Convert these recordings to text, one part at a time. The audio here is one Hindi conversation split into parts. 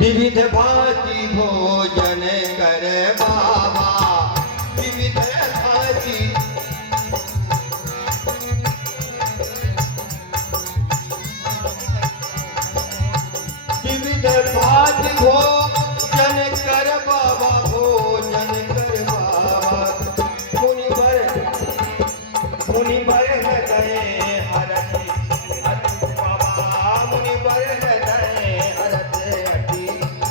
विविध भांति भोजन कर बाबा, विविध भांति भोजन कर बाबा, भोजन कर बाबा। मुनि बर हृदय हरति अति बाबा, मुनि बर हृदय हरति अति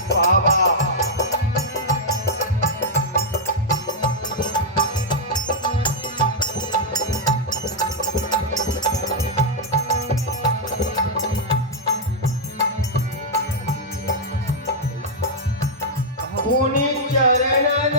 बाबा। मुनि चरणन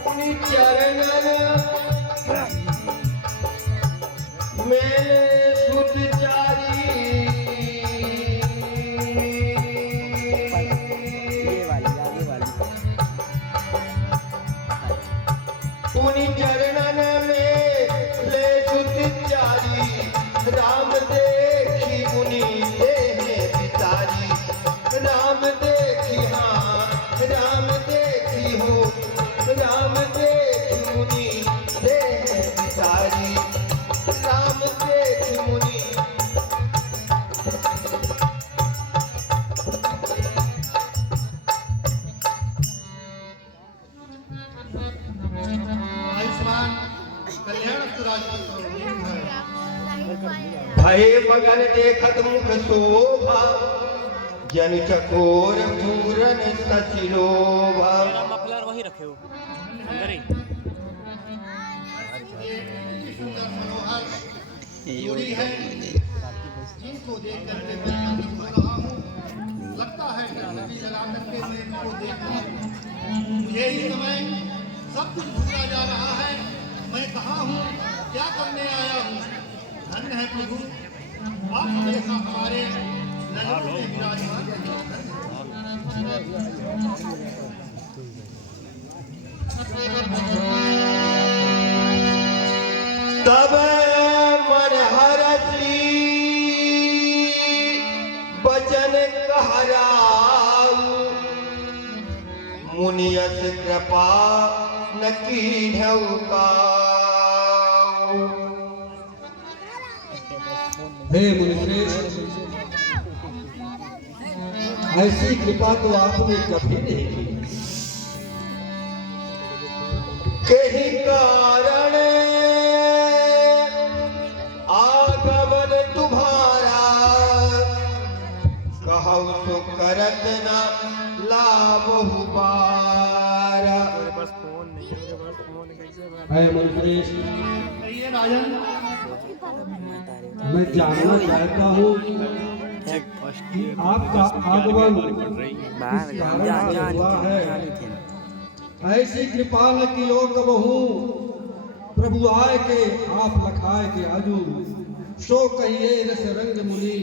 मुनि चरणन मेरे सुत चारी, मुनि चरणन में ले सुत चारी, राम देखी मुनि देहे बिचारी, राम देखी हाँ राम देखी हो, राम देखी मुनि देहे बिचारी, राम देखी मुनि। भय मगन देखत मुख शोभा, जन चकोर पूरन सचिलोभा। मफलर वही रखे हो अंदर ही। जिनको देख करके मैं आनंद हो रहा हूँ, लगता है कि जला करके मैं इनको देख रहा हूँ। मुझे इस समय सब कुछ भूला जा रहा है, मैं कहाँ हूँ, क्या करने आया हूँ। धन्य है प्रभु, आप हमेशा हमारे नजरों में विराजमान हैं। तब मन हरसी बचन कहराऊ, मुनियस कृपा न कीन्हउ काऊ। हे मुनिश्रेष्ठ, ऐसी कृपा तो आपने कभी नहीं की। कही कारण आगमन तुम्हारा, कहु तो करत न लाभहु बारा। हे मुनिश्रेष्ठ, कहिए राजन, मैं जानना चाहता हूँ कि आपका आगमन किस कारण से हुआ है। ऐसी कृपा न कियो कबहू, प्रभु आए के आप लखाए के आजू। सो कहिए रस रंग मुनि,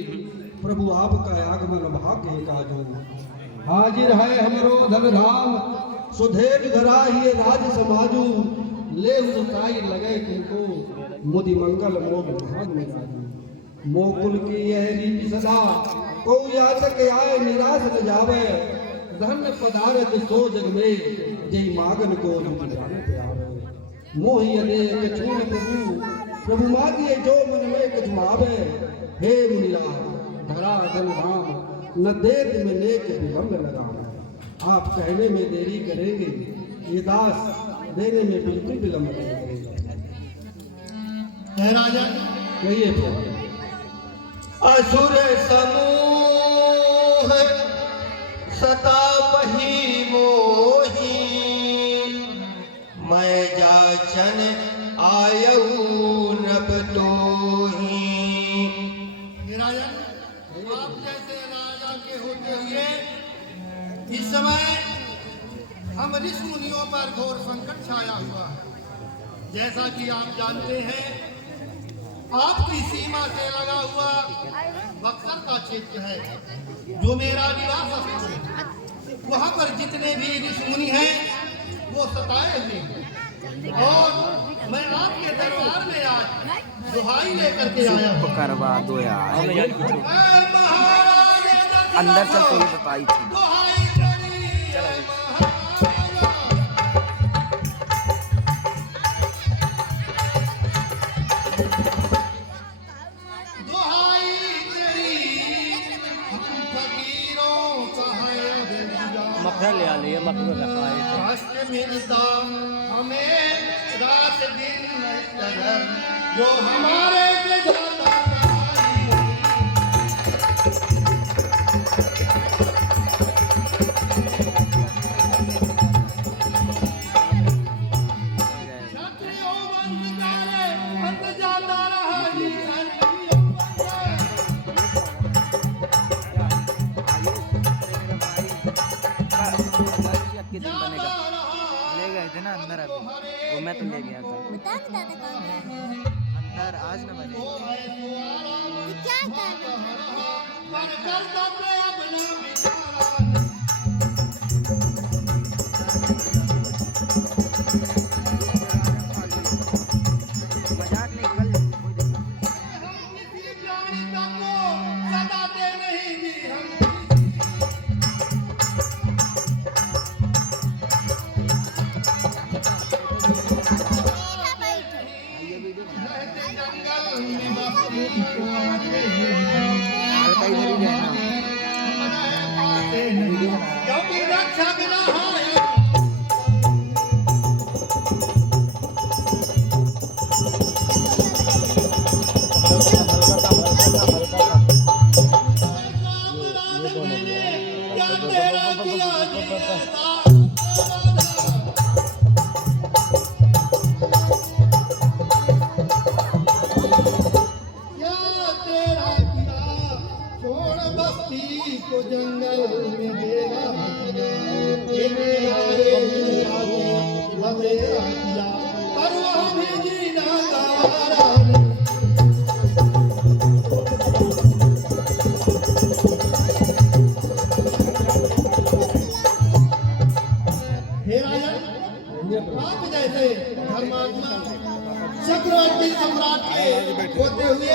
प्रभु आपका आगमन भाग्य काजू। हाजिर है हमरो धन धाम, सुधेर धरा ही राज समाजू। ले उताई लगे तुमको, मुदि मंगल मोह भाग में राजू। मोकुल की यह रीति सदा, को याचक आए निराश न जावे। धन पदारथ सो जग में, जय मागन को हम जाने पे आवे। मोहि अनेक छून प्रभु, प्रभु मागिए जो मन में कुछ मावे। हे मुनिया धरा धन धाम, न देत में नेक विलंब लगाम। आप कहने में देरी करेंगे, ये दास देने में बिल्कुल विलंब नहीं करेगा। हे राजन, कहिए प्रभु। असुर समूह सतापहि मोही, मैं जाचन आयऊ नब तोही। हे राजन, आप जैसे राजा के होते हुए इस समय हम ऋषि मुनियों पर घोर संकट छाया हुआ है। जैसा कि आप जानते हैं, आपकी सीमा से लगा हुआ बक्सर का क्षेत्र है, जो मेरा निवास स्थल है। वहाँ पर जितने भी ऋषि मुनि हैं, वो सताए हुए हैं। और मैं आपके दरबार में आज दुहाई लेकर के आया हूँ। करवा दो यार, ऐ महाराज अंदर चल कोई बताई थी। दुहाई करी ऐ महाराज। दुहाई तेरी हम फकीरों का है दिलदार। मफलर ले आ लिया, मफलर रखा है। कष्ट मिलता हमें रात दिन नश्तर, जो हमारे से जाता क्षत्रियों वंश तारे हट जाता रहा जी, क्षत्रियों के दिन बनेगा, ले गए थे ना अंदर अभी, वो मैं तो ले गया था बता दादा कौन है? अंदर। आज न बने तू क्या कर रहा है? पर करता पे अपना बिचारा। मजाक नहीं, कल कोई दिन किसी प्राणी तक को सताते नहीं जी हम। रहते जंगल में बस्ती को आते हल्का इधर ही रहना। हैं, क्योंकि रक्षक रहा है। क्या तेरा किया जीता। क्या तेरा किया छोड़ बस्ती को जंगल में देगा। ये मेरा लतेरा किया पर वह भी जीना गवारा नहीं। हे राजन, आप जैसे धर्मात्मा चक्रवर्ती सम्राट के होते हुए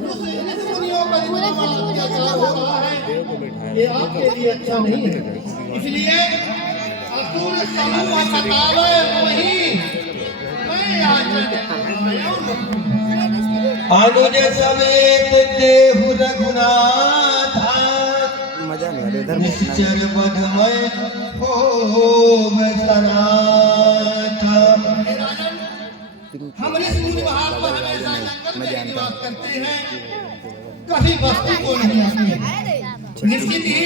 ऋषि मुनियों पर इतना अत्याचार हो रहा है, ये आपके लिए अच्छा नहीं है। इसलिए असुर समूह सतावे वही मैं आज अनुज समेत देहु रघुनाथ, मजा नहीं आ रहा इधर। निश्चर बधमय हो सनाथ। हे राजन, हम ऋषि मुनि महात्मा हमेशा जंगल में निवास करते हैं, कभी बस्ती को नहीं आते। निश्चित ही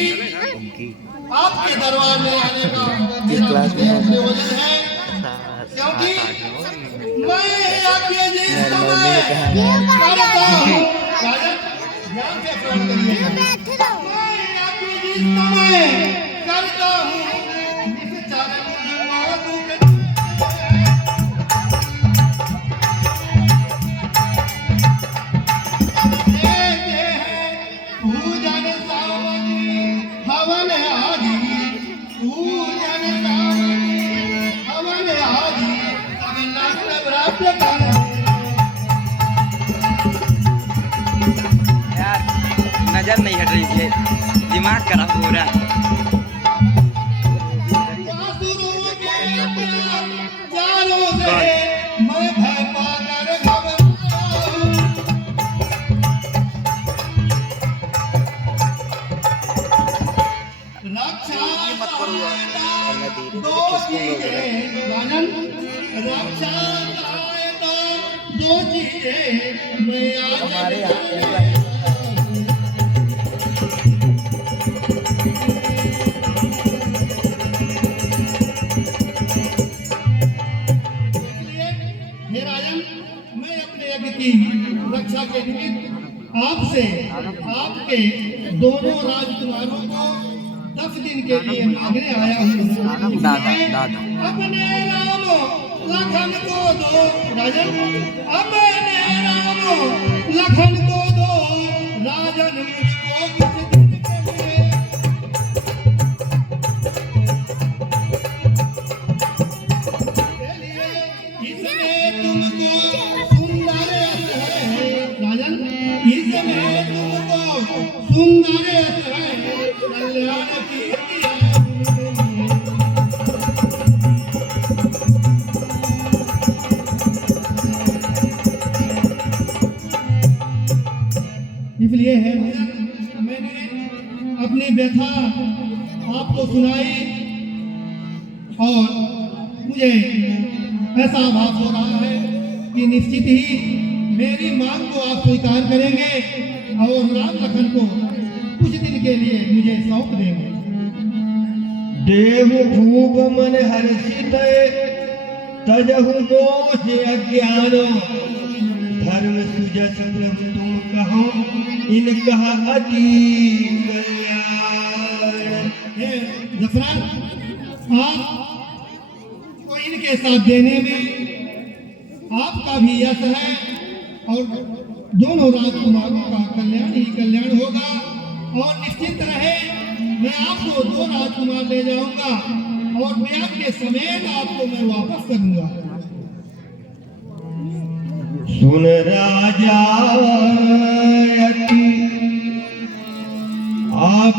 आपके दरबार में आने का मेरा प्रयोजन है, क्योंकि मैं आपके जिस समय करता हूँ राजन, ध्यान से श्रवण करिए। बैठे रहो। मैं आपके जिस समय करता हूँ इस चरण माधु के पूजन सावनी हवन आदि, पूजन सावनी हवन आदि, सब नष्ट प्राप्त कर। यार नजर नहीं हट रही है, दिमाग खराब हो रहा है। असुरों के चारों से मैं भय पाकर घबराऊं। रक्षा दो चीजें राजन, रक्षा दो चीजें मैं आज हमारे यहाँ हे राजन, मैं अपने यज्ञ की रक्षा के निमित्त आपसे आपके दोनों राजकुमारों को 10 दिन के लिए मांगने आया हूँ। दादा अपने राम लखन को दो राजन, अपने राम लखन को दो राजन, मुझको कुछ दिन के लिए। सुंदर है कल्याण की इसलिए है मैंने अपनी व्यथा आपको सुनाई और मुझे ऐसा आभास हो रहा है कि निश्चित ही मेरी मांग को आप स्वीकार करेंगे और राम लखन को कुछ दिन के लिए मुझे सौंप देंगे। देव खूब मन हर्षित तजहु मोह अज्ञान धर्म सुजस प्रभु तुम कहो इनका अति कल्याण। हे जफरान, आपको इनके साथ देने में आपका भी यश है और दोनों राजकुमारों का कल्याण ही कल्याण होगा। और निश्चित रहे मैं आपको दो राजकुमार ले जाऊंगा और ब्याह के समेत आपको मैं वापस करूंगा। सुन राजा अति आप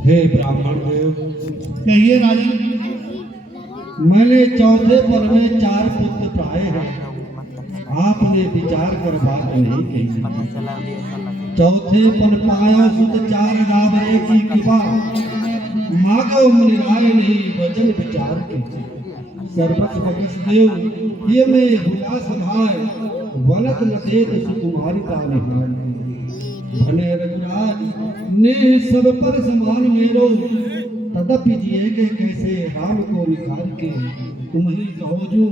हे ब्राह्मण देव, कहिए राजा। मैंने चौथे पल में 4 पुत्र पाए हैं। आपने विचार कर बात नहीं कही। चौथे पल पायो सुत 4 गावरे की कृपा मागो मुनिराय नहीं वचन विचार के। सर्वस्व बकस देव ये में हुआ सभाय वनत न देत सुकुमारी का निहार। भले रघुराज ने सब पर समान मेरो तदपि जिएगे कैसे राम को निखार के। तुम ही कहो जो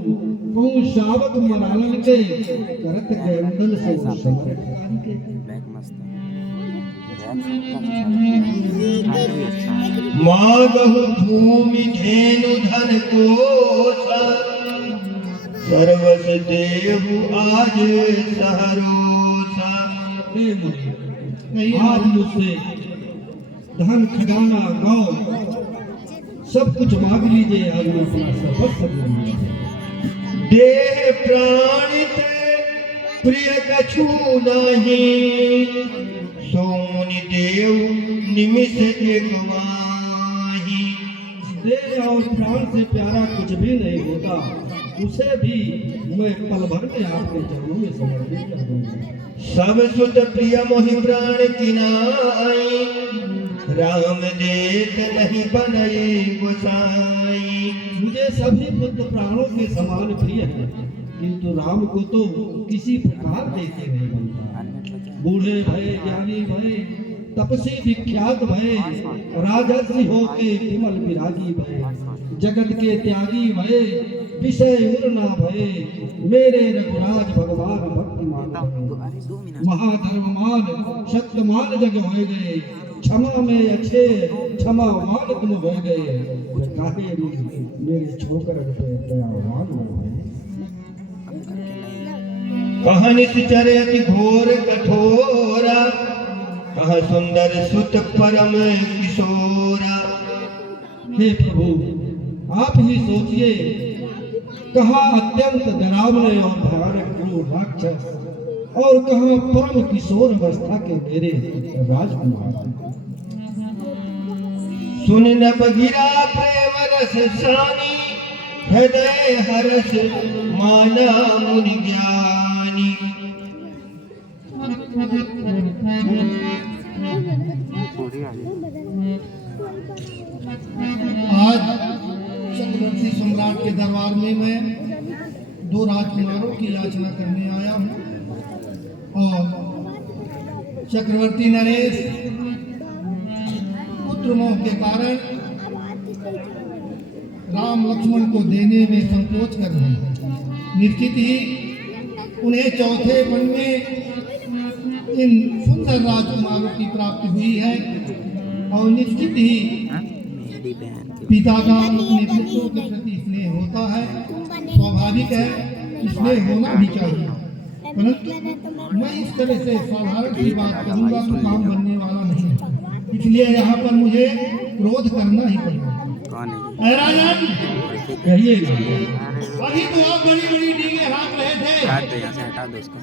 कहूँ शावक मलालन के करत गंदन से समर के। मागहु भूमि धेनु धन कोसा सर्वस देहु आज सहरोसा। आज मुझसे धन खजाना गौ सब कुछ मांग लीजिए। आज मैं अपना सर्वस्व दूंगा। देह प्राण प्रिय कछु नहीं सोनि देव निमिष एक माही। देह और प्राण से प्यारा कुछ भी नहीं होता, उसे भी मैं पल भर में आपके चरणों में समर्पित कर दूंगा। सब सुत प्रिय मोहि प्राण की नाई राम देत नहीं बनई गोसाई। मुझे सभी पुत्र प्राणों के समान प्रिय है, किंतु राम को तो किसी प्रकार देखे नहीं बनता। बूढ़े भय ज्ञानी भय तपसी विख्यात भय राजर्षि होके विमल विरागी भय जगत के त्यागी भय विषय उर्ना भय मेरे रघुराज भगवान भक्तिमान महाधर्ममान शक्तमान जग हो गए। क्षमा में अच्छे क्षमावान तुम हो गए। काहे मेरे छोकर पे दयावान हो गए। कह निश्चर अति घोर कठोरा कह सुंदर सुत परम किशोरा। हे प्रभु आप ही सोचिए, कहा अत्यंत डरावने और भयानक क्रूर राक्षस और कहा परम किशोर अवस्था के मेरे राजकुमार। सुन न बगिरा प्रेम रस सानी हृदय हर्ष माना मुनि ज्ञानी। आज चक्रवर्ती सम्राट के दरबार में मैं 2 राजकुमारों की याचना करने आया हूँ और चक्रवर्ती नरेश पुत्र मोह के कारण राम लक्ष्मण को देने में संकोच कर रहे हैं। निश्चित ही उन्हें चौथे वन में इन सुंदर राजकुमारों की प्राप्ति हुई है और निश्चित ही मेरी बहन के पिता का अपने पुत्रों के प्रति स्नेह होता है, स्वाभाविक है, स्नेह होना भी चाहिए। परंतु मैं इस तरह से साधारण सी बात करूंगा तो काम बनने वाला नहीं है, इसलिए यहाँ पर मुझे क्रोध करना ही पड़ेगा। कौन है? राजन, कहिए अभी तो आप बड़ी बड़ी डींगे हाँक रहे थे काट दो यहाँ से, हटा दो उसको,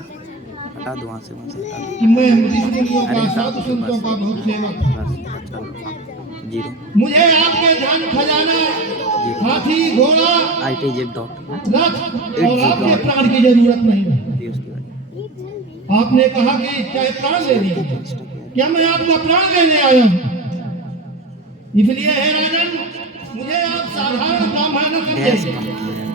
हटा दो वहाँ से हटा दो। कि मैं ऋषियों का साधु संतों का बहुत सेवक हूँ। बस चलो, हाँ, 0 मुझे आपके धन खजाना, हाथी, घोड़ा, ITZ रथ और आपके प्राण की जरूरत नहीं है। जी उसके बाद आपने कहा कि चाहे प्राण ले लीजिए, क्या मैं आपका प्राण लेने आया हूँ? इसलिए हे राजन, मुझे आप साधारण ब्राह्मण न गैस समझिए। कम किया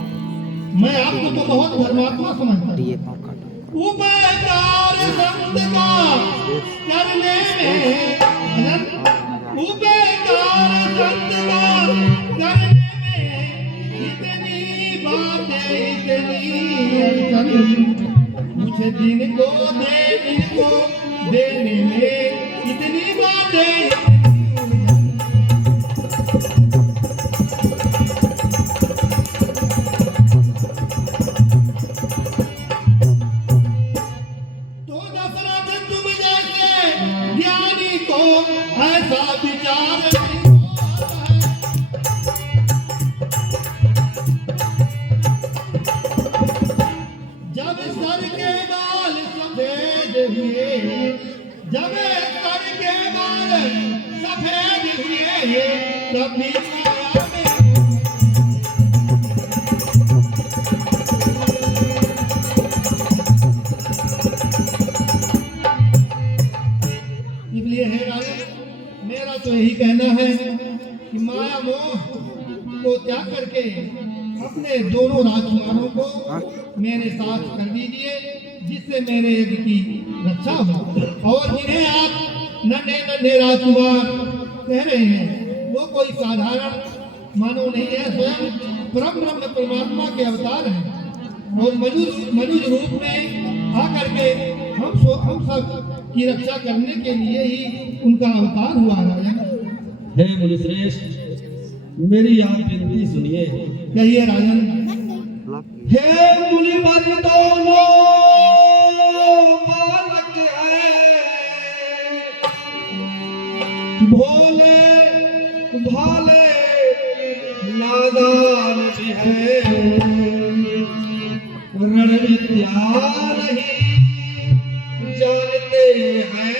मैं आपको तो बहुत धर्मात्मा समझता हूँ। ये पाँव काटो। उपकार संत का करने में राजन, उपकार संत का करने में इतनी बातें, इतनी अड़चन, मुझे दिन को देने में इतनी बातें। तो दशरथ तुम जैसे ज्ञानी को ऐसा विचार नहीं होता है। जब सर के बाल सफेद हुए, जब सर के बाल सफेद हुए, तब भी माया में इसलिए है राजन, मेरा तो यही कहना है कि माया मोह को त्याग करके अपने दोनों राजकुमारों को मेरे साथ कर दीजिए, जिससे मेरे यज्ञ की रक्षा हो। और जिन्हें आप नन्हे नन्हे राजकुमार कह रहे हैं, वो कोई साधारण मानव नहीं है, स्वयं परम ब्रह्म परमात्मा के अवतार हैं और मनुज रूप में आकर के हम सब की रक्षा करने के लिए ही उनका अवतार हुआ राजन। हे मुनिश्रेष्ठ, मेरी आप विनती सुनिए। कहिए राजन। हे मुनिवर दोनों बालक हैं, भोले भाले नादान भी है, रण विद्या नहीं जानते हैं,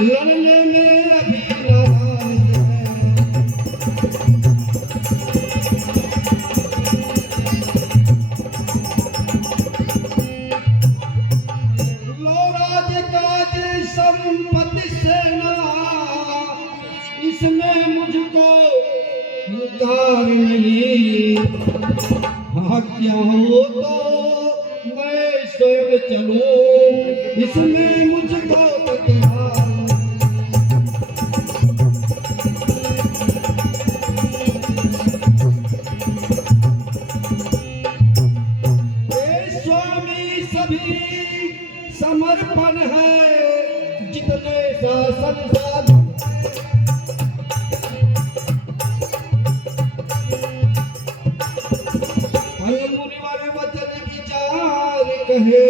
लड़ने में अभी नादान है। लो राज काज संपत्ति सेना, इसमें मुझको इंकार नहीं। हत्या हो तो मैं स्वयं चलूं, इसमें मुझको तकरार नहीं। स्वामी सभी समर्पण है, जितने शासन साधु मुनिवर वचन विचार कहे,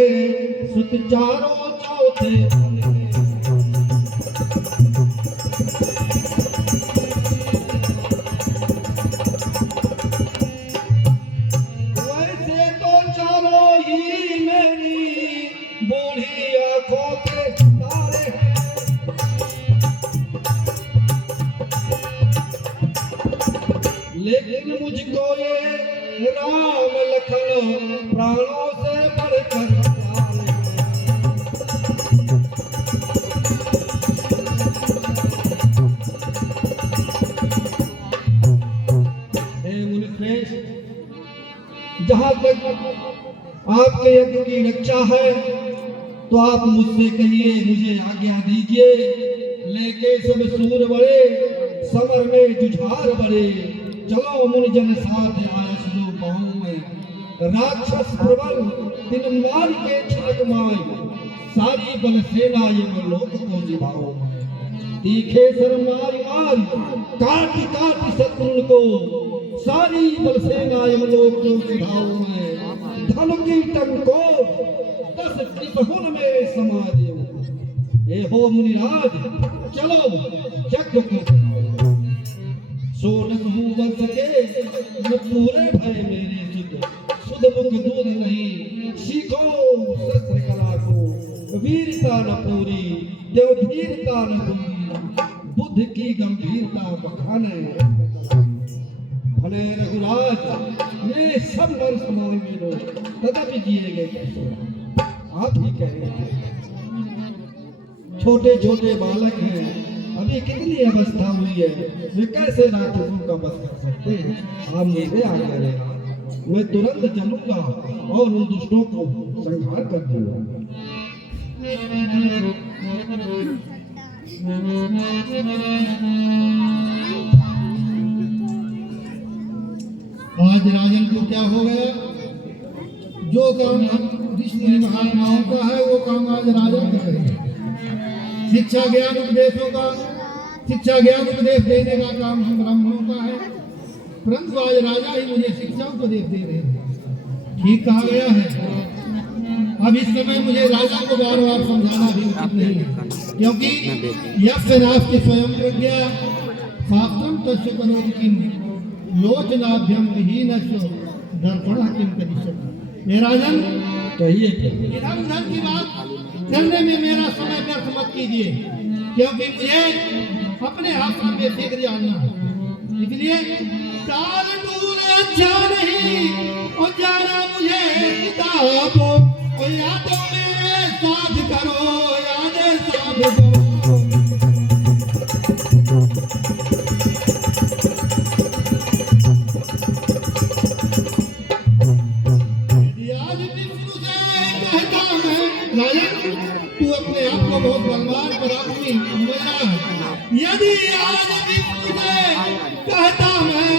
सुत चारों चौथे वैसे तो चारों ही मेरी बूढ़ी आंखों के तारे हैं। लेकिन मुझको ये राम लखन प्राणों से बढ़कर प्यार है। हे मुनिश्रेष्ठ, जहाँ तक आपके यज्ञ की रक्षा है तो आप मुझसे कहिए, मुझे आज्ञा दीजिए। लेके सब सूर बड़े, समर में जुझार बड़े, चलो मुनिजन साथ आया सुनो पाऊं में राक्षस प्रबल दिन मार के छिड़क माई सारी बल सेना ये लोक को जिभाओ तीखे सर मारी मारी काट काट शत्रु को सारी बल सेना ये लोक को जिभाओ में धन की टंको 10 त्रिभुवन में समा देव ये हो मुनिराज चलो यज्ञ को सोनक मुंह बन सके ये पूरे भय मेरे सुध मुख दूध नहीं सीखो शस्त्र कला को वीरता न पूरी देव धीरता न पूरी बुद्ध की गंभीरता बखाने भले रघुराज ये सब नर समाज में लोग तदपि जिएंगे कैसे आप ही कहें छोटे छोटे बालक हैं अभी कितनी अवस्था हुई है वे कैसे राक्षसों का वध कर सकते हैं आप मेरे आज्ञा देना मैं तुरंत चलूंगा और उन दुष्टों को संहार कर दूंगा आज राजन को क्या हो गया? जो काम ऋषि महात्माओं का है वो काम आज राजा कर रहे हैं। शिक्षा ज्ञान उपदेशों का शिक्षा ज्ञान उपदेश देने का काम हम ब्राह्मणों का है, परंतु आज राजा ही मुझे शिक्षा उपदेश दे रहे हैं। ठीक कहा गया है। अब इस समय मुझे राजा को बार बार समझाना भी उचित नहीं है, क्योंकि यस्य नास्ति स्वयं प्रज्ञा शास्त्रम तस्य करोति किम लोचनाभ्यम विहीनस्य दर्पणः किम करिष्यति। ये राजन कहिए इधर उधर की बात करने में मेरा समय व्यर्थ मत कीजिए, क्योंकि मुझे अपने आश्रम में शीघ्र जानना है। इसलिए टाल दूर अच्छा नहीं और जाना मुझे किताबो और यादों मेरे साथ करो याद साथ करो। आज विष्णु से कहता मैं राजन तू अपने आप को बहुत बलवान पराक्रमी समझ रहा है। यदि आज विष्णु से कहता मैं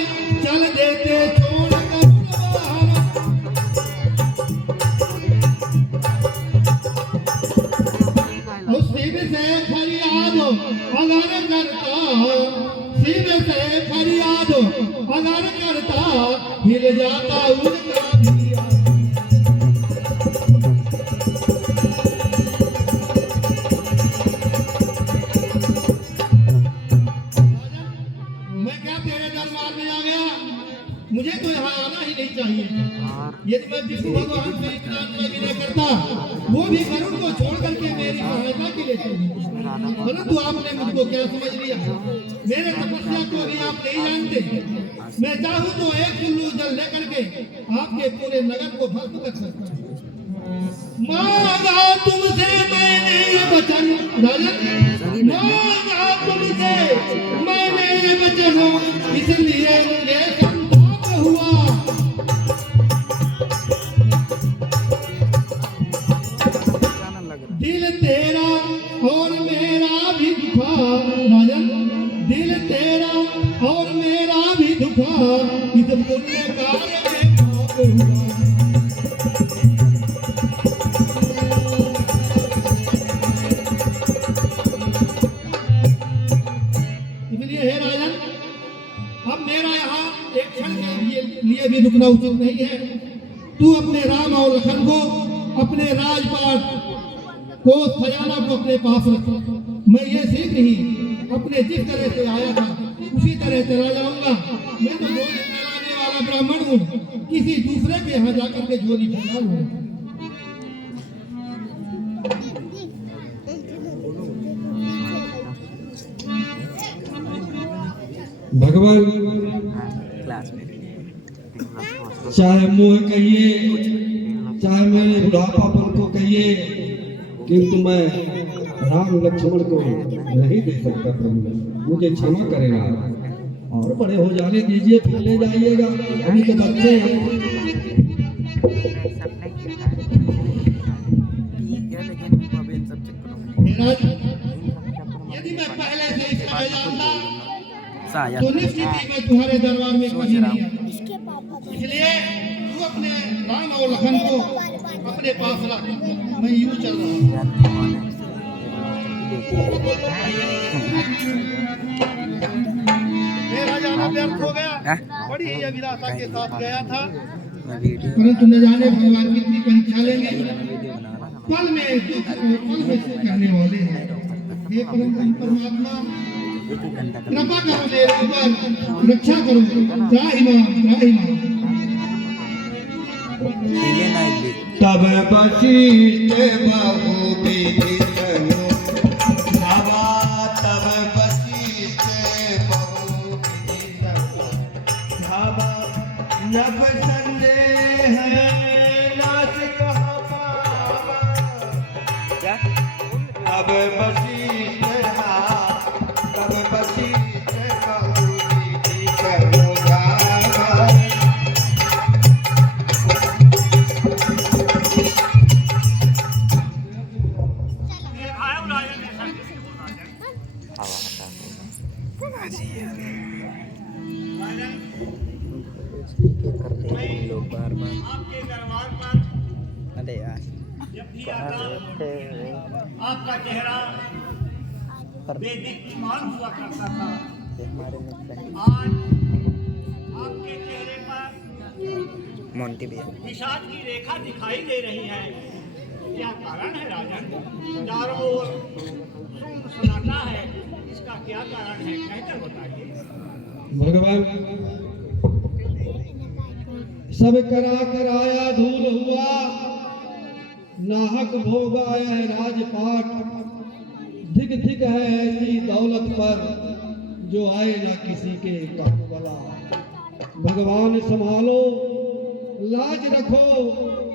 चल देते छोड़ कर और शिव से फरियाद अगर करता शिव से फरियाद अगर करता हिल जाता उनका दिया। मुझे तो यहाँ आना ही नहीं चाहिए। यदि मैं विष्णु भगवान से इतना विनय करता वो भी गरुड़ को छोड़ करके मेरी सहायता के लिए चले, परंतु आपने मुझको क्या समझ लिया? मेरे तपस्या को अभी आप नहीं जानते। मैं चाहूँ तो एक चुल्लू जल लेकर के आपके पूरे नगर को भस्म कर सकता हूँ। मांगा तुमसे मैंने ये वचन राजन, मांगा तुमसे मैंने ये वचन, इसलिए मुझे हुआ दिल तेरा और मेरा भी दुखा राजन, दिल तेरा और मेरा भी दुखा इस पुण्य कार्य में पाप हुआ। इसलिए हे राजन अब मेरा यहाँ एक क्षण के लिए भी रुकना उचित नहीं है। तू अपने राम और लखन को अपने राजपाट को खजाना को अपने पास रख। मैं ये शीघ्र ही अपने जिस तरह से आया था उसी तरह चला जाऊंगा। मैं तो झोली फैलाने वाला ब्राह्मण हूँ, किसी दूसरे के यहाँ जाकर के झोली फैला लूँ। भगवान चाहे मुँह कहिए चाहे मेरे बुढ़ापापन को कहिए, किंतु मैं राम लक्ष्मण को नहीं दे सकता। प्रभु मुझे क्षमा करेगा और बड़े हो जाने दीजिए, फिर ले जाइएगा। अभी के बच्चे यदि मैं पहले से इसका जानता गुस्सा आ तो जाता निश्चित ही मैं तुम्हारे दरबार में कभी नहीं आता। इसके पापा को इसलिए तू अपने राम और लखन को अपने पास रख, मैं यूं चल रहा हूँ। मेरा जाना व्यर्थ हो गया, बड़ी ही अभिलाषा के साथ गया था, मैं वीडियो परंतु न जाने भगवान कितनी परीक्षा लेंगे, वीडियो बना रहा था। पल में दुख पल में सुख करने वाले हैं। हे परम परमात्मा, कृपा करो मेरे ऊपर, रक्षा करो, त्राहि मां, त्राहि मां। हिले ना एक भी तब बशीष बहु विधितनु बाबा, तब बशीष बहु विधितनु बाबा, नभ संदेह नाथ कहाँ पावा, क्या तब बशीष तब बशीष बहु विधितनु बाबा। करते हैं लोग बार बार। आपके दरबार पर अरे यार जब भी आता आपका चेहरा वैदिक मान हुआ करता था, ये हमारे मित्र हैं आज आपके चेहरे पर मोंटी भैया। विषाद की रेखा दिखाई दे रही है। क्या कारण है राजन? चारों ओर शून्य सन्नाटा है, इसका क्या कारण है, कहकर बताइए। भगवान सब करा कराया धूल हुआ, नाहक भोगा यह राजपाट, धिक धिक है ऐसी दौलत पर, जो आए ना किसी के काम वाला। भगवान संभालो लाज रखो,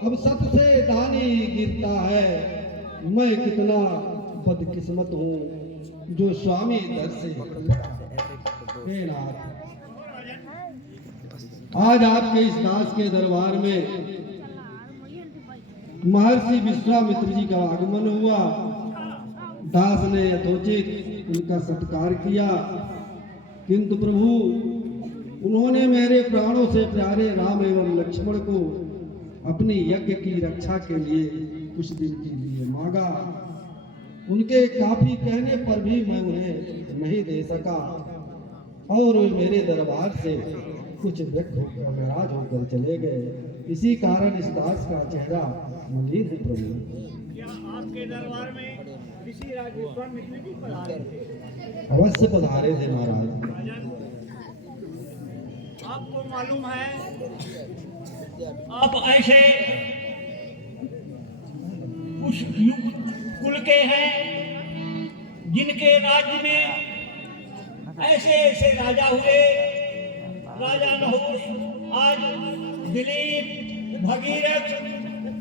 अब सत से दानी गिरता है, मैं कितना बदकिस्मत हूँ जो स्वामी दर से। हे नाथ, आज आपके इस दास के दरबार में महर्षि विश्वामित्र जी का आगमन हुआ। दास ने यथोचित उनका सत्कार किया, किंतु प्रभु उन्होंने मेरे प्राणों से प्यारे राम एवं लक्ष्मण को अपनी यज्ञ की रक्षा के लिए कुछ दिन के लिए मांगा। उनके काफी कहने पर भी मैं उन्हें नहीं दे सका और वे मेरे दरबार से कुछ व्यक्त होकर नाराज होकर चले गए। इसी कारण इस दास का चेहरा मलिन है प्रभु। क्या आपके दरबार में ऋषि राज विश्वामित्र जी पधारे थे? अवश्य पधारे थे महाराज। राजन, आपको मालूम है आप ऐसे कुछ युग कुल के हैं जिनके राज्य में ऐसे ऐसे राजा हुए। राजा नहुष, आज दिलीप, भगीरथ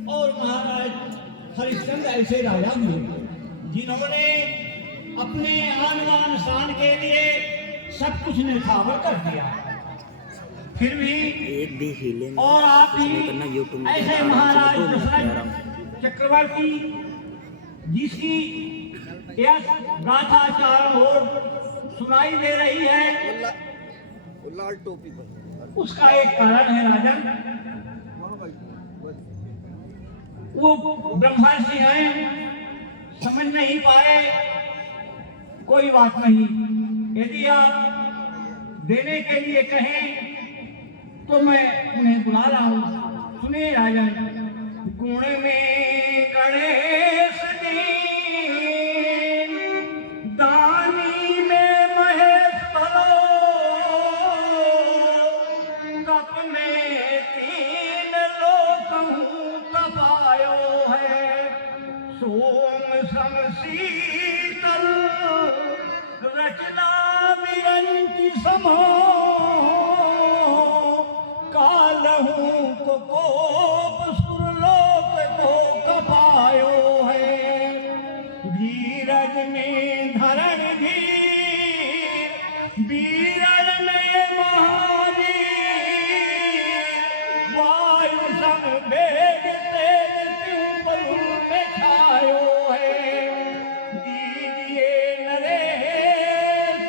और महाराज हरिश्चंद्र ऐसे राजा हुए जिन्होंने अपने आन बान शान के लिए सब कुछ निछावर कर दिया। फिर भी एक भी हिले नहीं। और आप इसमें करना यूट्यूब में ऐसे आराम से महाराज 2 मिनट दशरथ में आराम। चक्रवर्ती जिसकी यश गाथा चारों ओर सुनाई दे रही है, लाल टोपी पर उसका एक कारण है राजन। वो ब्रह्मर्षि हैं, समझ नहीं पाए, कोई बात नहीं। यदि आप देने के लिए कहें तो मैं उन्हें बुला रहा हूँ। सुनिए राजन। गुण में गणेश दीन, दानी में महेश भलो, कप में 3 लोक तपायो है, सोम सम शीतल रचना विरंची समो, कालहू को कोप सुरलोक को कपायो है, धीरज में धरण धीर, बीरन में महावीर, वायु संग वेग तेज त्रिपल में छायो है। दीजिए नरेश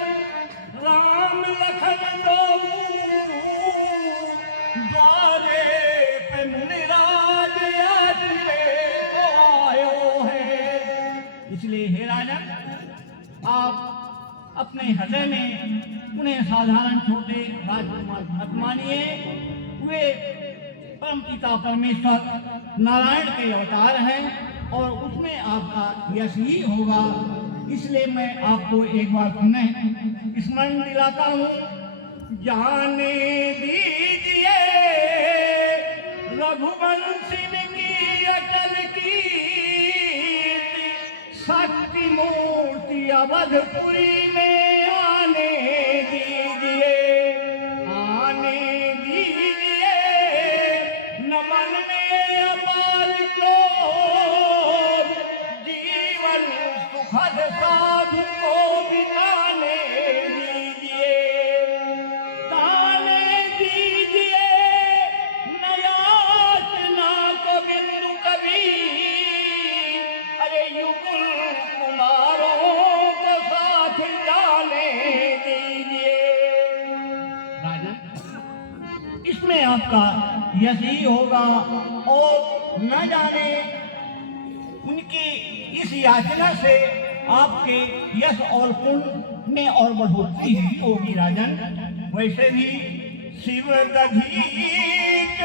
राम अपने हृदय में उन्हें साधारण छोटे राजकुमार मत मानिए। वे परमपिता परमेश्वर नारायण के अवतार हैं और उसमें आपका यश ही होगा। इसलिए मैं आपको एक बार पुनः स्मरण दिलाता हूँ। जाने दीजिए रघुवंशी की अटल कीर्ति, शक्ति मूर्ति अवधपुरी में आने दीजिए, आने दीजिए। नमन में अपार क्रोध, जीवन सुखद साधु को बिताने दीजिए, ताने दीजिए नयातना को बिंदु कभी। अरे युगल कुमारों को साथ जाने दीजिए। राजा, इसमें आपका यश ही होगा और न जाने उनकी इस याचना से आपके यश और पुण्य में और बढ़ोतरी ही होगी। राजन, वैसे भी शिव दधीच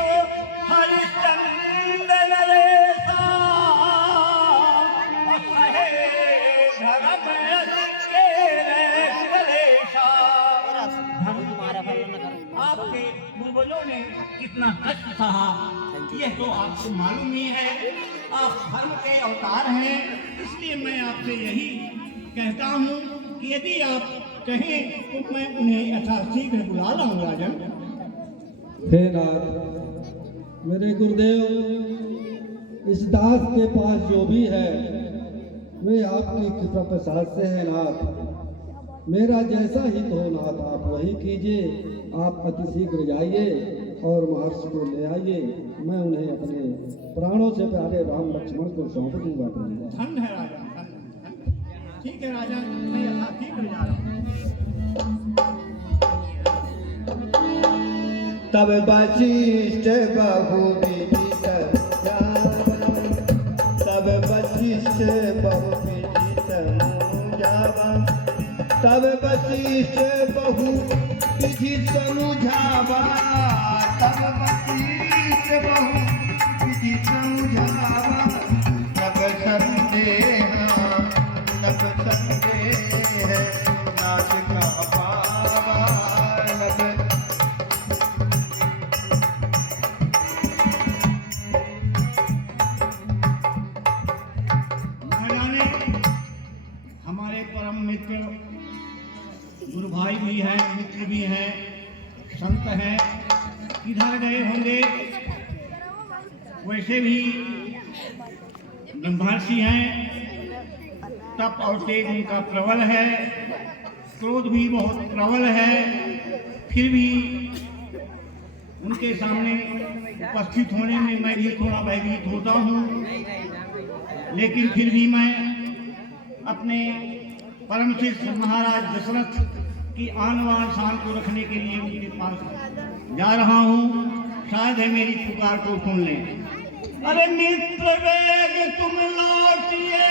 हरिश्चंद्र नरेशा, सहे धर्म के नरेशा। आपके पूर्वजों ने कितना कष्ट सहा यह तो आपको मालूम ही है। आप धर्म के अवतार हैं, इसलिए मैं आपसे यही कहता हूँ कि यदि आप कहें तो मैं उन्हें यथाशीघ्र बुला लाऊं। राजन, हे नाथ, मेरे गुरुदेव, इस दास के पास जो भी है वे आपकी कृपा प्रसाद से है नाथ। मेरा जैसा हित हो नाथ आप वही कीजिए। आप अति शीघ्र जाइए और महर्षि को ले आइए। मैं उन्हें अपने प्राणों से प्यारे राम लक्ष्मण को सौंप दूंगा। धन्य है राजा, धन्य। ठीक है राजा, मैं यथाशीघ्र जा रहा हूँ। तब वशिष्ठ बहु विदित जावन, तब वशिष्ठ बहु विदित मुझावा, तब वशिष्ठ बहु विदित समझावा, तब वशिष्ठ बहु विदित समझावा। नभ संदेह, नभ संदेह, नाथ का पावा, नभ हमारे परम मित्र गुरु भाई भी हैं, मित्र भी हैं, संत हैं, किधर गए होंगे। वैसे भी ब्रह्मर्षि हैं, तप और तेज उनका प्रबल है, क्रोध भी बहुत प्रबल है। फिर भी उनके सामने उपस्थित होने में मैं भी थोड़ा भयभीत होता हूँ, लेकिन फिर भी मैं अपने परम शिष्य महाराज दशरथ की आन बान शान को रखने के लिए उनके पास जा रहा हूँ। शायद है मेरी पुकार को सुन लें। अरे मित्र वेग तुम लौटिए,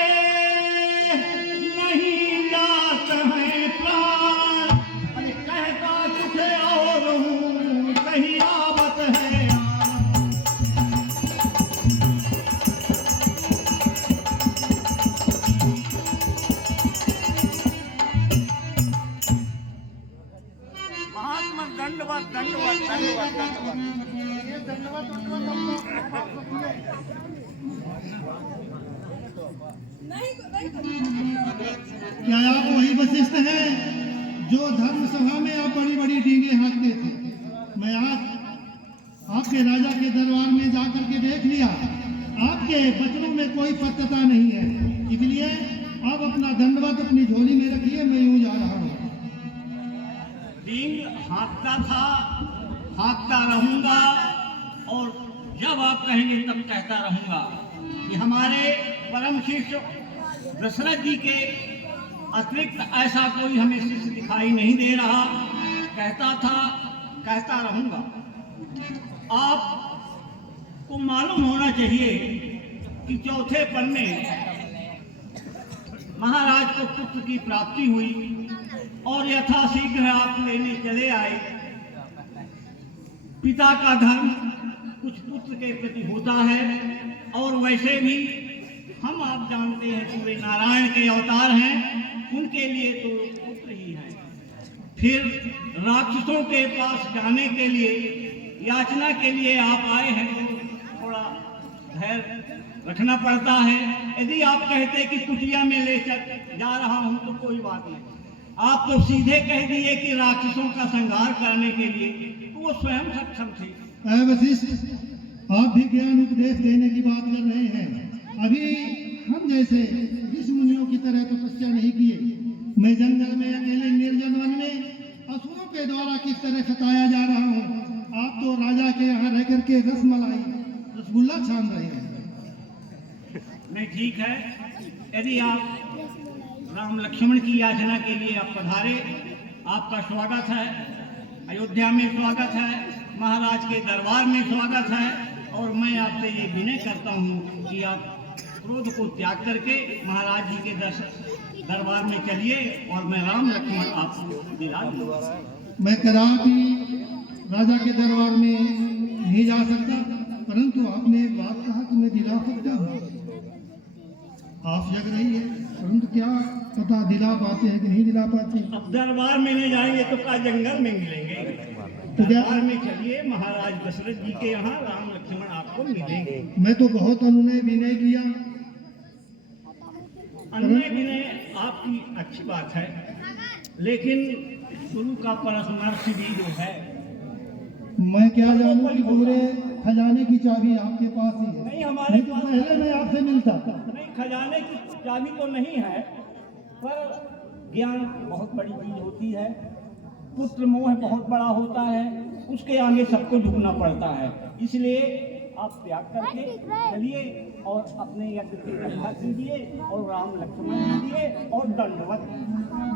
नहीं जात है प्राण। अरे कहता कुछ और हूँ, कहीं आवत है। महात्मा दंडवत दंडवत दंडवत दंडवत। क्या आप वही वशिष्ठ हैं जो धर्म सभा में आप बड़ी बड़ी डींगे हाँकते थे? मैं आज आपके राजा के दरबार में जाकर के देख लिया, आपके वचनों में कोई सत्यता नहीं है। इसलिए आप अपना दंडवत अपनी झोली में रखिए, मैं यूं जा रहा हूँ। डींग हाँकता था, हाँकता रहूंगा और जब आप कहेंगे तब कहता रहूंगा कि हमारे परम शिष्य दशरथ जी के अतिरिक्त ऐसा कोई हमें शिष्य दिखाई नहीं दे रहा। कहता था, कहता रहूंगा। आपको मालूम होना चाहिए कि चौथे पन्ने महाराज को पुत्र की प्राप्ति हुई और यथाशीघ्र आप लेने चले आए। पिता का धर्म कुछ पुत्र के प्रति होता है, और वैसे भी हम आप जानते हैं कि वे नारायण के अवतार हैं, उनके लिए तो पुत्र ही हैं। फिर राक्षसों के पास जाने के लिए, याचना के लिए आप आए हैं, तो थोड़ा धैर्य रखना पड़ता है। यदि आप कहते कि कुटिया में लेकर जा रहा हूं तो कोई बात नहीं, आप तो सीधे कह दिए कि राक्षसों का संहार करने के लिए, तो वो स्वयं सक्षम थे। वशिष्ठ, आप भी ज्ञान उपदेश देने की बात कर रहे हैं। अभी हम जैसे ऋषि मुनियों की तरह तपस्या नहीं किए। मैं जंगल में अकेले निर्जन वन में असुरों के द्वारा किस तरह सताया जा रहा हूँ। आप तो राजा के यहाँ रह करके रसगुल्ला छान रहे हैं। नहीं, ठीक है। यदि आप राम लक्ष्मण की याचना के लिए आप पधारे, आपका स्वागत है। अयोध्या में स्वागत है, महाराज के दरबार में स्वागत है। और मैं आपसे ये विनय करता हूँ कि आप क्रोध को त्याग करके महाराज जी के दरबार में चलिए, और मैं राम लक्ष्मण आपको दिला दूंगा। मैं कदापि राजा के दरबार में नहीं जा सकता, परंतु आपने एक बात कहा कि मैं दिला सकता हूँ। आप जग रही है, परंतु क्या पता दिला पाते हैं कि नहीं दिला पाते। अब दरबार में नहीं जाएंगे तो क्या जंगल में मिलेंगे? तो दरबार में चलिए, महाराज दशरथ जी के यहाँ राम लक्ष्मण आपको मिलेंगे। मैं तो बहुत अनुनय विनय किया। अनुनय विनय आपकी अच्छी बात है, लेकिन गुरु का परामर्श भी जो है, मैं क्या जानूं कि पूरे खजाने की चाबी आपके पास ही है। नहीं, हमारे तो पहले मैं आपसे मिलता। नहीं, खजाने की चाबी तो नहीं है, पर ज्ञान बहुत बड़ी चीज होती है। पुत्र मोह बहुत बड़ा होता है, उसके आगे सबको झुकना पड़ता है। इसलिए आप त्याग करके चलिए और अपने यज्ञ की रक्षा कीजिए, और राम लक्ष्मण कीजिए और दंडवत।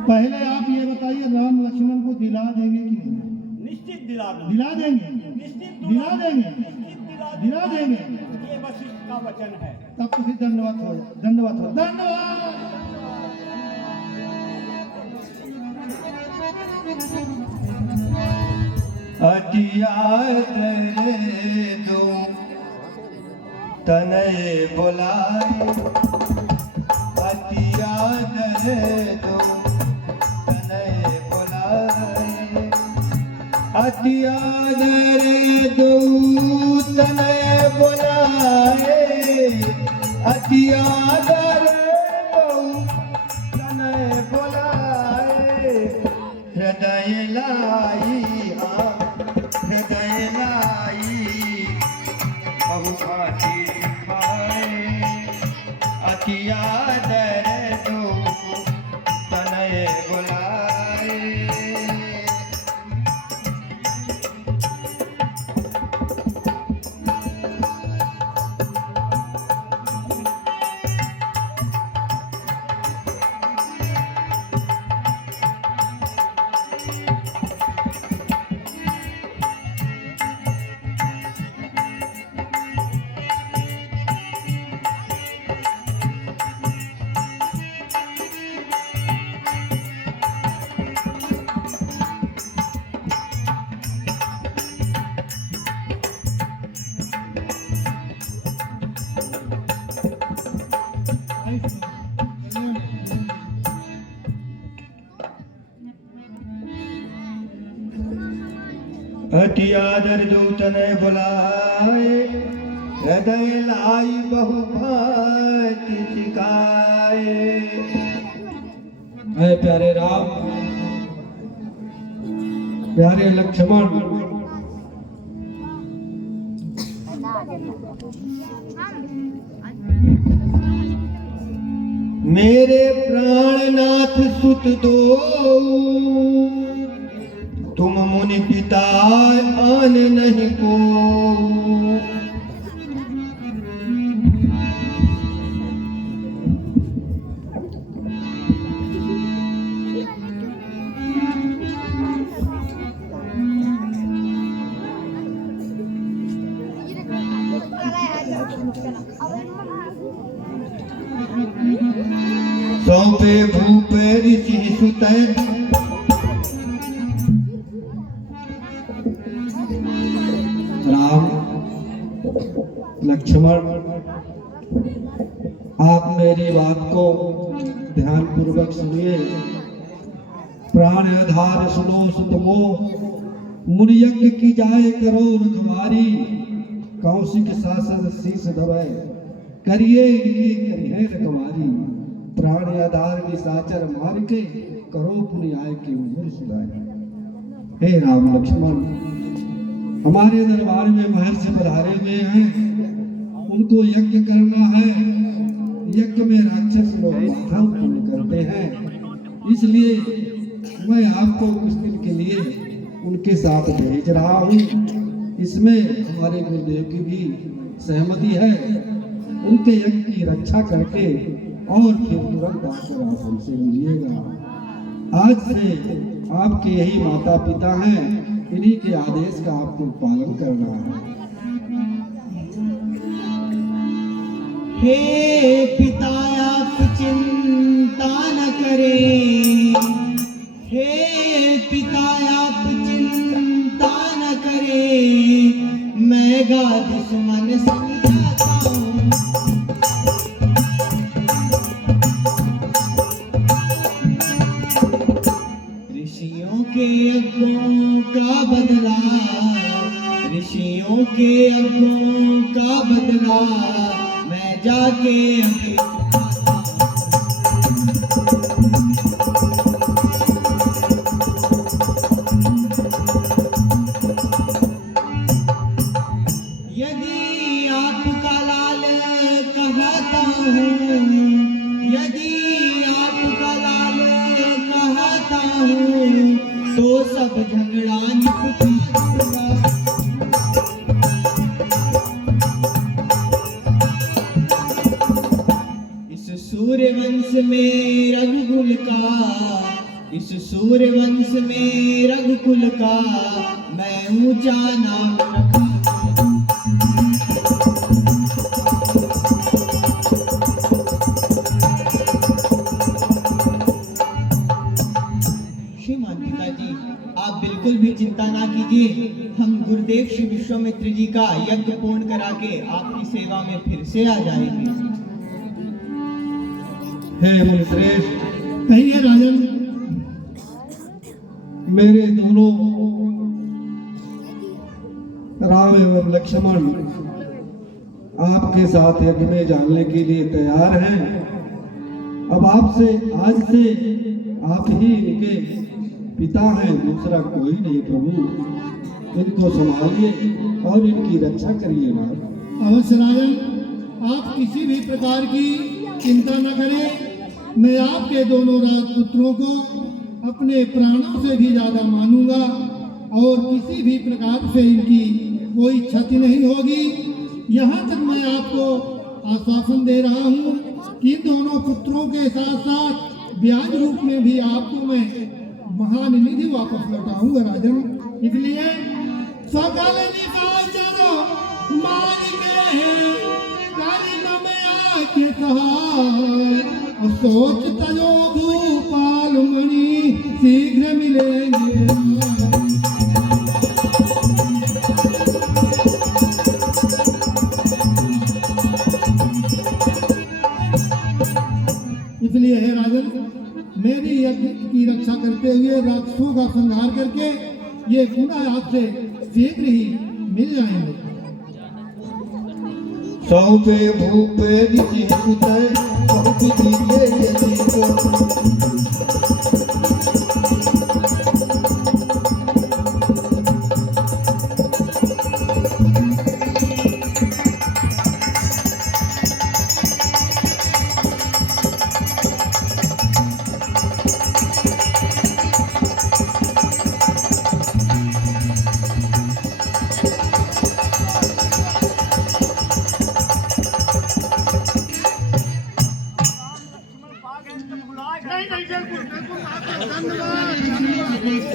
पहले आप ये बताइए, राम लक्ष्मण को दिला देंगे कि नहीं? निश्चित दिला दूं। दिला देंगे, निश्चित दिला देंगे, निश्चित दिला देंगे। ये वशिष्ठ का वचन है। तब तो फिर दंडवत हो जाए, दंडवत हो, दंडवत। अटिया दो तनय बुलाए, अटिया दो तनय बुलाए, अटिया दो तनय बुलाए, अटिया दो तनय बुलाए, हृदय लाई हृदय लाई बहु भांति खाए, अतिया दो तनय बुलाए। अटियादर दो तनय बुलाए, हृदय लाई बहु भांति सिखाए। ऐ प्यारे राम, प्यारे लक्ष्मण, मेरे प्राणनाथ सुत दो, तुम मुनि पिता आन नहीं को। सौंपे भूप ऋषि सुत लक्ष्मण, आप मेरी बात को ध्यान पूर्वक सुनिए। प्राण आधार सुनो सुतमो, मुनि यज्ञ की जाए करो रखवारी। कौशिक शासन शीस दबे, करिए इनकी करिए रखवारी। प्राण आधार निशाचर मार के, करो पुनि आय की उम्र सुधारी। हे राम लक्ष्मण, हमारे दरबार में महर्षि पधारे हुए हैं, उनको यज्ञ करना है। यज्ञ में राक्षस लोग बाधा उत्पन्न करते हैं, इसलिए मैं आपको कुछ दिन के लिए उनके साथ भेज रहा हूँ। इसमें हमारे गुरुदेव की भी सहमति है। उनके यज्ञ की रक्षा करके और फिर तुरंत आकर आश्रम से मिलिएगा। आज से आपके यही माता पिता हैं, इन्हीं के आदेश का आपको पालन करना है। हे पिता आप चिंता न करें, हे पिता आप चिंता न करें, मैं गा दुश्मन समझाता हूँ। ऋषियों के यज्ञों का बदला, ऋषियों के यज्ञों का बदला मैं जाके अभी यदि आपका लाल कहता हूँ, यदि आपका लाल कहता हूँ, तो सब झगड़ा निपटा दूंगा। सूर्यवंश में रघुकुल का, इस सूर्यवंश में रघुकुल का मैं ऊंचा नाम रखा। श्रीमान पिताजी, आप बिल्कुल भी चिंता ना कीजिए। हम गुरुदेव श्री विश्वामित्र जी का यज्ञ पूर्ण करा के आपकी सेवा में फिर से आ जाएंगे। हे मुनिश्रेष्ठ, कहिए राजन। मेरे दोनों राम एवं लक्ष्मण आपके साथ यज्ञ में जाने के लिए तैयार हैं। अब आपसे आज से आप ही इनके पिता हैं, दूसरा कोई नहीं। प्रभु इनको संभालिए और इनकी रक्षा करिए। अवश्य राजन, आप किसी भी प्रकार की चिंता न करें। मैं आपके दोनों राजपुत्रों को अपने प्राणों से भी ज्यादा मानूंगा और किसी भी प्रकार से इनकी कोई क्षति नहीं होगी। यहाँ तक मैं आपको आश्वासन दे रहा हूँ कि दोनों पुत्रों के साथ साथ ब्याज रूप में भी आपको मैं महान निधि वापस लौटाऊंगा राजन। इसलिए सकल निशाचरों मान के कारिना में आके सहाय, सोच तलो भूपाल मणि शीघ्र मिलेंगे। इसलिए है राजन, मेरी यज्ञ की रक्षा करते हुए राक्षसों का संहार करके ये पुनः आपसे शीघ्र ही मिल जाएंगे। सौंपे भूपे निधि कुतय बहुत दीजिए यदि को।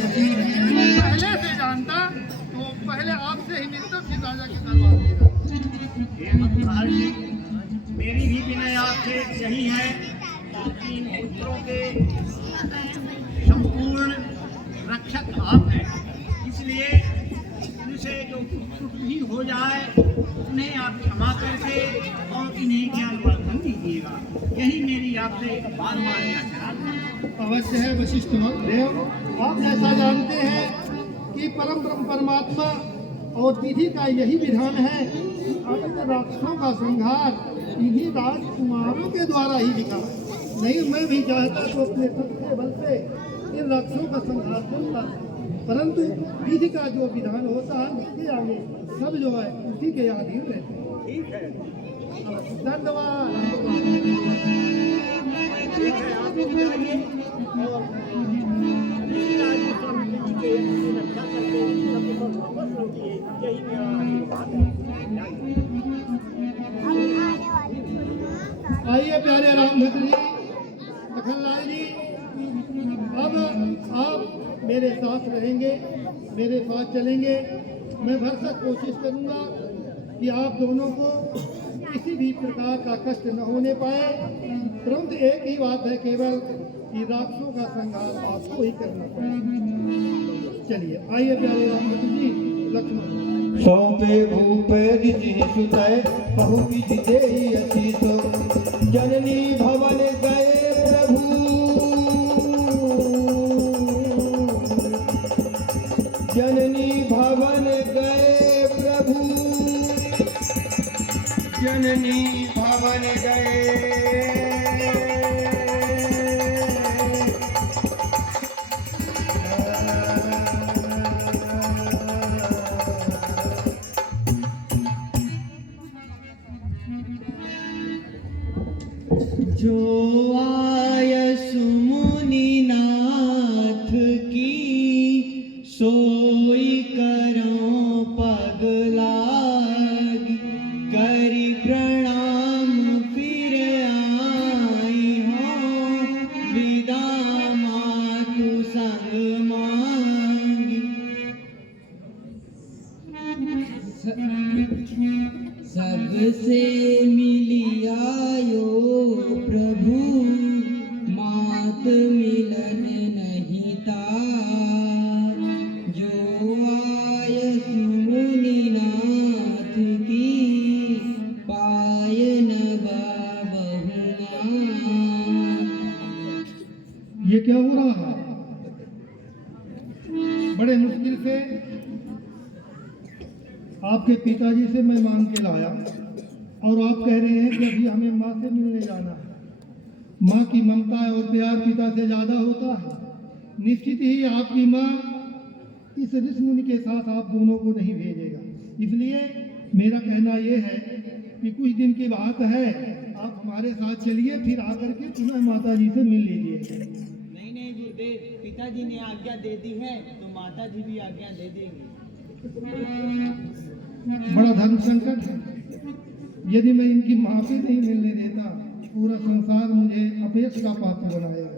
पहले से जानता तो पहले आपसे ही मिलता, फिर राजा के दरबार में जाता। मेरी भी विनय आपसे यही है कि इन पुत्रों के संपूर्ण रक्षक आप हैं, इसलिए उनसे जो कुछ भी हो जाए अपने आप क्षमा करके और इन्हें ज्ञानवर्धन दीजिएगा। यही मेरी आपसे बार बार याचना है। अवश्य है वशिष्ठ देव, आप जैसा जानते हैं कि परम ब्रह्म परमात्मा और तिथि का यही विधान है कि अनंत राक्षसों का संहार इन्हीं राजकुमारों के द्वारा ही लिखा। नहीं मैं भी चाहता तो अपने सबके बल से इन राक्षसों का संहार करता, परंतु विधि का जो विधान होता है उसके आगे सब जो है उसी के अधीन रहते हैं। ठीक है, धन्यवाद। आप लोग जाइए और रक्षा करके वापस लौटिए। यही मेरा आशीर्वाद है। आइए प्यारे रामभद्र जी, लखनलाल जी, अब आप मेरे साथ रहेंगे, मेरे साथ चलेंगे। मैं भरसक कोशिश करूंगा कि आप दोनों को किसी भी प्रकार का कष्ट न होने पाए। परंतु एक ही बात है केवल कि राक्षसों का संहार आपको ही करना पड़ेगा। चलिए आइए प्यारे रामभद्र जी, लक्ष्मण। सौंपे भूपे ऋषि सुतय बहु विधि देहि असीसो जननी भवन गए प्रभु जननी भवन गए प्रभु जननी भवन गए जो आय सुमुनिनाथ की सोई करो पगलागी करी प्रणाम फिर आई हो विदा मातु संग मांगी। सबसे मिलियायो प्रभु मात मिलन नहीं तार जो आय सुमुनिनाथ की पाय न बहुआ। ये क्या हो रहा है? बड़े मुश्किल से आपके पिताजी से मैं मांग के लाया और आप कह रहे हैं कि अभी हमें माँ से मिलने जाना है। माँ की ममता और प्यार पिता से ज़्यादा होता है। निश्चित ही आपकी माँ इस ऋषि मुनि के साथ आप दोनों को नहीं भेजेगा। इसलिए मेरा कहना ये है कि कुछ दिन की बात है, आप हमारे साथ चलिए, फिर आकर के पुनः माता जी से मिल लीजिए। नहीं गुरुदेव, पिताजी ने आज्ञा दे दी है तो माता जी भी आज्ञा दे देंगे। बड़ा धर्म संकट है। यदि मैं इनकी माफी नहीं मिलने देता, पूरा संसार मुझे अपेक्ष का पात्र बनाएगा।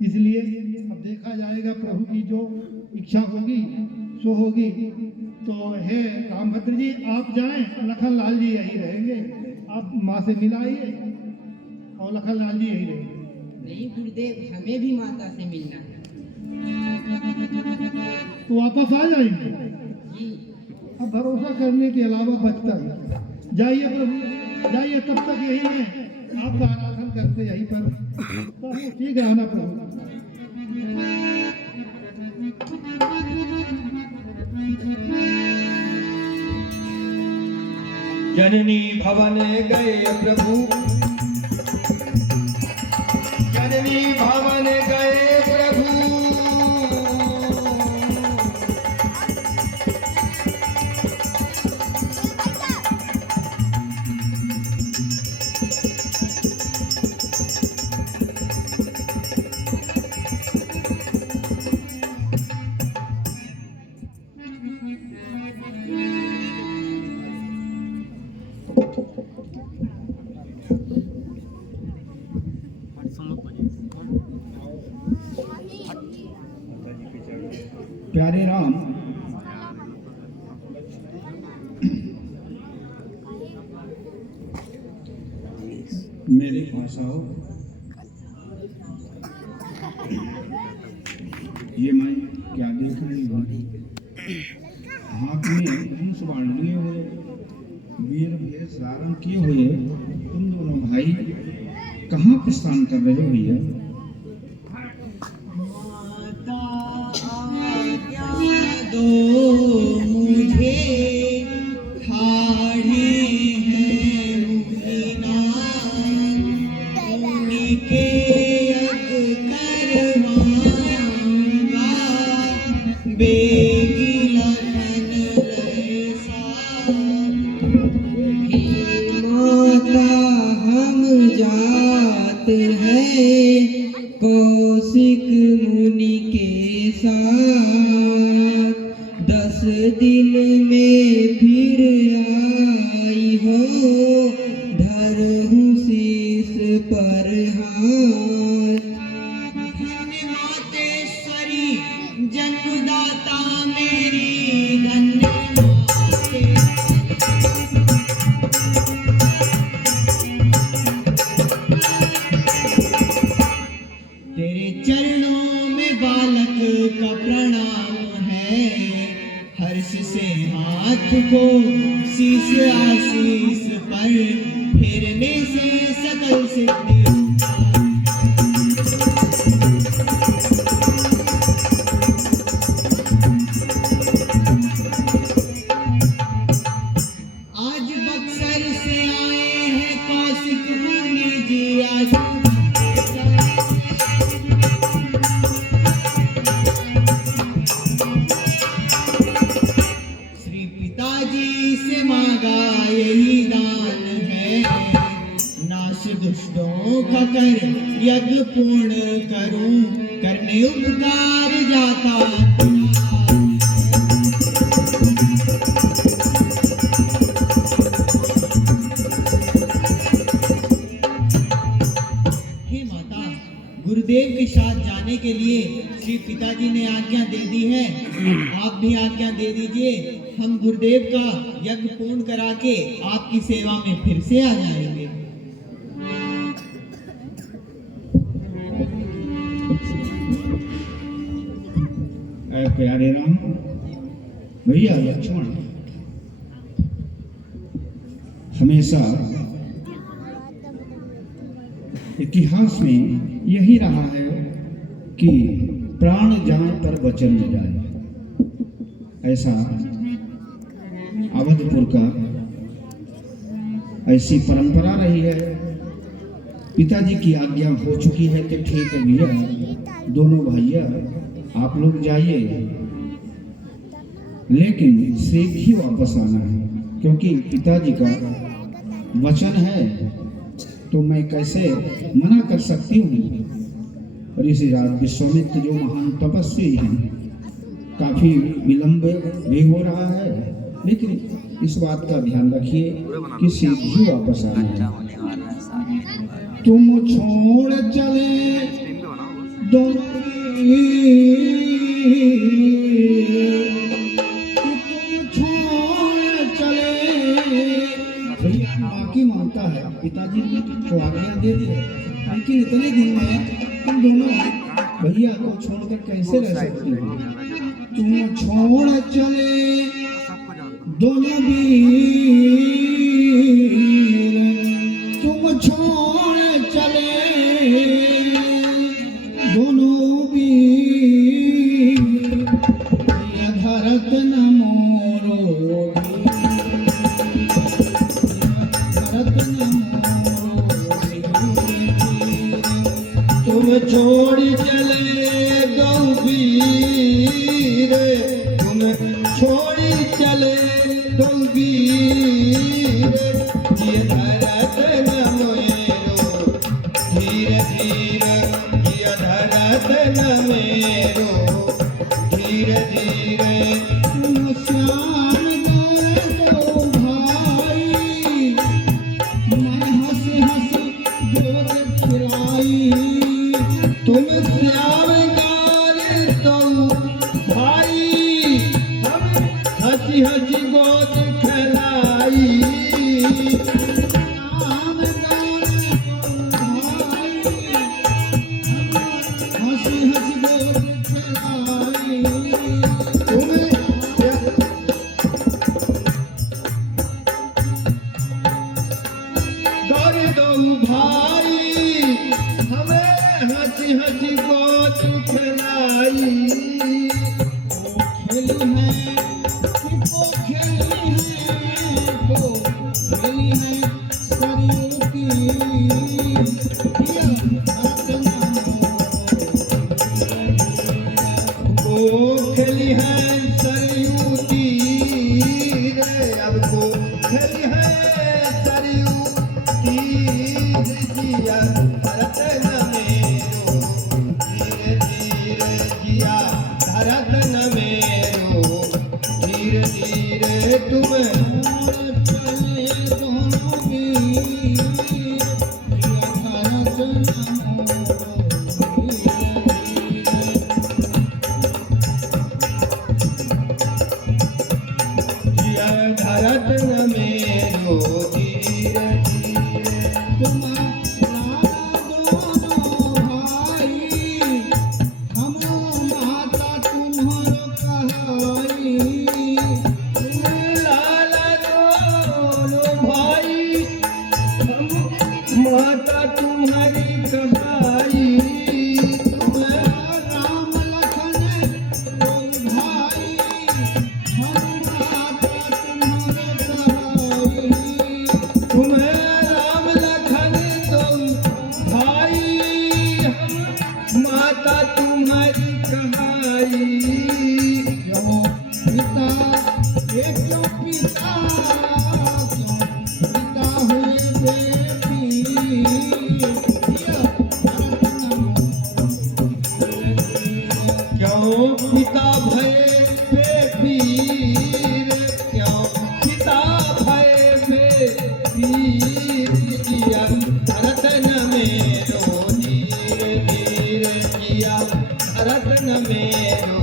इसलिए अब देखा जाएगा, प्रभु की जो इच्छा होगी सो होगी। तो हे रामभद्र जी, आप जाएं, लखनलाल जी यही रहेंगे। आप माँ से मिलाइए और लखनलाल जी यही रहेंगे। नहीं गुरुदेव, हमें भी माता से मिलना है। तो वापस आ जाएंगे। अब भरोसा करने के अलावा बचता है। जाइए प्रभु, जाइए, तब तक यही है आपका आराधन करते यहीं पर। तो ठीक रहना प्रभु। जननी भवन गए प्रभु जननी भवन गए प्रभु प्यारे राम, मेरे पास आओ। ये मैं क्या देख रही हूँ? हाथ में धनुष बाण लिए हुए धारण किए हुए तुम दोनों भाई कहाँ प्रस्थान कर रहे हो भैया? माता आज्ञा दो मुझे, ठाढ़े हैं मुखिना, उनके यज्ञ करवाऊंगा, बेगी लखन ऐसा। माता हम जाते हैं कौशिक मुनि के साथ, 10 दिन में फिर आई हो, धरहूं शीश पर हाथ। धन्य मातेश्वरी जन्मदाता मेरी, धन्य माते। तेरे चरणों में बालक का प्रणाम है, हर्ष से हाथ को शीश आशीष पर फेरने से सकल सिद्धि। आज बक्सर से आए हैं कौशिक मुनि जी, आज श्री पिताजी से मांगा यही दान है, नाश दुष्टों का कर यज्ञ पूर्ण करूं, करने उपकार जाता। हे माता, गुरुदेव के साथ जाने के लिए श्री पिताजी ने आज्ञा दे दी है, आप भी आज्ञा दे दीजिए। हम गुरुदेव का यज्ञ पूर्ण करा के आपकी सेवा में फिर से आ जाएंगे। ऐ प्यारे राम, भैया लक्ष्मण, हमेशा इतिहास में यही रहा है कि प्राण जाए पर वचन न जाए। ऐसा अवधपुर का ऐसी परंपरा रही है। पिताजी की आज्ञा हो चुकी है तो ठीक है भैया, दोनों भैया आप लोग जाइए, लेकिन शीघ्र ही वापस आना है, क्योंकि पिताजी का वचन है तो मैं कैसे मना कर सकती हूँ। ऋषिराज विश्वामित्र जो महान तपस्वी हैं, काफी विलंब भी हो रहा है, लेकिन इस बात का ध्यान रखिए कि शीघ्र ही वापस आना है। तुम छोड़ चले बाकी मानता है पिताजी ने तो आज्ञा दे दी, लेकिन इतने दिन में तुम दोनों भैया को छोड़कर कैसे रह सकती हो? तुम छोड़ चले दोनों वीर, तुम छोड़ चले दोनों वीर, ये धरत न मोरो, तुम छोड़ चले गौवीर, तुम छोड़ चले गौवीर, ये धरत न मेरो, धीरे धीरे ये धरत न मेरो, धीरे धीरे श्याम दो भाई, मैं दो भाई हमें हंसी हंसी गोद खिलाई वो खेली है वो खेली है वो खेली है सरयू की वो खेली है सरयू तीर अब वो खेली है सरयू तीर जिया भरत न मेरो धीरे धीरे जिया भरत न मेरो धीरे धीरे तुम चले दोनों वीर जिया भरत न धरत न मेरो धीरे धीरे तुम्हारा दोनों भाई हम माता तुम्हारो कहाई लाला दोनों भाई हम माता तुम्हारी कहाई तुम्हारा राम लखन दो भाई हम तुम्हें राम लखन तुम भाई हम माता तुम्हारी कहाई क्यों पिता ये क्यों पिता क्यों पिता हुए बेटी क्यों पिता भये बेपीर क्यों पिता भये बेपीर जिया भरत न मेरो धीरे धीरे जिया भरत न मेरो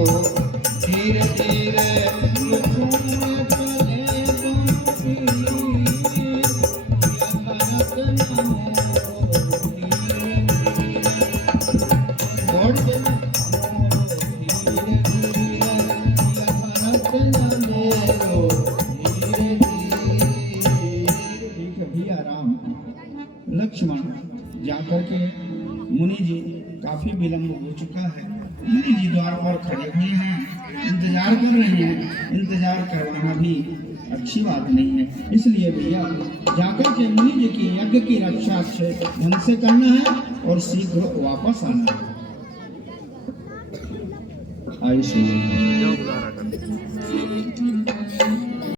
धीरे धीरे चले दोनों वीर भरत न मेरो धीरे धीरे दौड़ के लक्ष्मण जाकर के मुनि जी काफी विलंब हो चुका है मुनि जी द्वार पर खड़े हुए हैं इंतजार कर रहे हैं इंतजार करवाना भी अच्छी बात नहीं है इसलिए भैया जाकर के मुनि जी की यज्ञ की रक्षा से ढंग से करना है और शीघ्र वापस आना है आयुष्मान